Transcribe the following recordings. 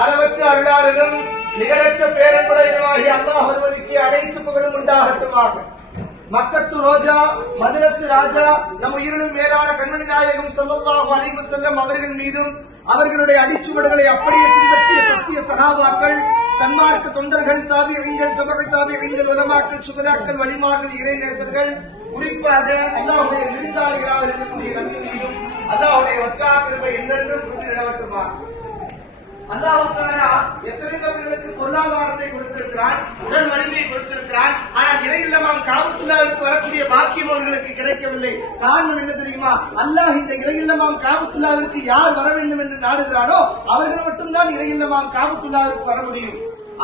அளவற்ற அருளாளனும் நிகரற்ற பேரன்புடையனுமாகிய அல்லாஹ் ஒருவனுக்கு அனைத்து புகழும் உண்டாகட்டுமாக. மக்கத்து ரோஜா மதினத்து ராஜா நம் உயிரினும் மேலான கண்மணி நாயகம் ஸல்லல்லாஹு அலைஹி வஸல்லம் அவர்கள் மீதும் அவர்களுடைய அடிச்சுவடுகளை அப்படியே பின்பற்றிய சத்திய சஹாபாக்கள், சன்மார்க்க தொண்டர்கள், தாபிஈன்கள், தபஅ தாபிஈன்கள், உலமாக்கள், சுகதாக்கள், வலிமார்கள், இறைநேசர்கள், குறிப்பாக அல்லாஹ்வுடைய விருந்தாளிகளாக இருக்கக்கூடிய நபி மீதும் அல்லாஹ்வுடைய வற்றா கிருபை என்றென்றும் நிலவட்டுமா. அல்லாஹ் தஆலா எத்தனை நபர்களுக்கு பொருளாதாரத்தை கொடுத்திருக்கிறான், உடல் வலிமையை கொடுத்திருக்கிறான். ஆனால் இறையில்லமாம் காபத்துல்லாஹ்வுக்கு வரக்கூடிய பாக்கியம் அவர்களுக்கு கிடைக்கவில்லை. காரணம் என்ன தெரியுமா? அல்லாஹ் இந்த இறையில்லமாம் காபத்துல்லாஹ்வுக்கு யார் வர வேண்டும் என்று நாடுகிறானோ அவர்கள் மட்டும்தான் இறையில்லமாம் காபத்துல்லாஹ்வுக்கு வர முடியும்.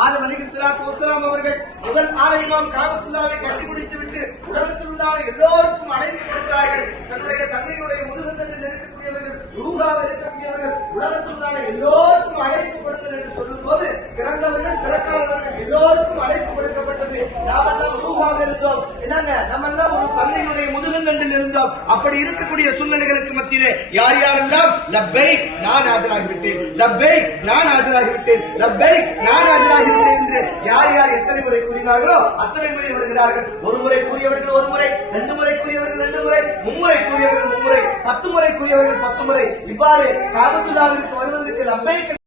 ஆதம் அலைஹிஸ்ஸலாத்து வஸ்ஸலாம் அவர்கள் முதல் ஆலயமாம் காபத்துல்லாஹ்வை கண்டுபிடித்து விட்டு உலகத்தில் உண்டான எல்லோருக்கும் அழைப்பு கொடுத்தார்கள். தன்னுடைய தந்தையுடைய முதுகந்தத்தில் இருக்கக்கூடியவர்கள், ரூஹாக இருக்கக்கூடியவர்கள், உலகத்தில் உண்டான எல்லோருக்கும் அழைப்பு கொடுங்கள் என்று சொல்லும் போது பிறந்தவர்கள் பிறக்காதவர்கள் எல்லோருக்கும் அழைப்பு கொடுக்கப்பட்டது. நாமெல்லாம் ரூஹாக இருந்தோம், என்னங்க நம்மெல்லாம் ஒரு தந்தையுடைய முதுகந்தத்தில் இருந்தோம். அப்படி இருக்கக்கூடிய சூழ்நிலைகளுக்கு மத்தியிலே யார் யாரெல்லாம் லப்பைக் நான் ஆஜராகிவிட்டேன், லப்பைக் நான் ஆஜராகிவிட்டேன், லப்பைக் நான் ஆஜராகி என்று யார் யார் எத்தனை முறை கூறினார்களோ அத்தனை முறை வருகிறார்கள். ஒரு முறை கூறியவர்கள் ஒரு முறை, 2 முறை கூறியவர்கள் 2 முறை, 3 முறை கூறியவர்கள் 3 முறை, 10 முறை கூறியவர்கள் 10 முறை. இவ்வாறு காபத்துல்லாஹ்விற்கு வருவதற்கு லப்பைக்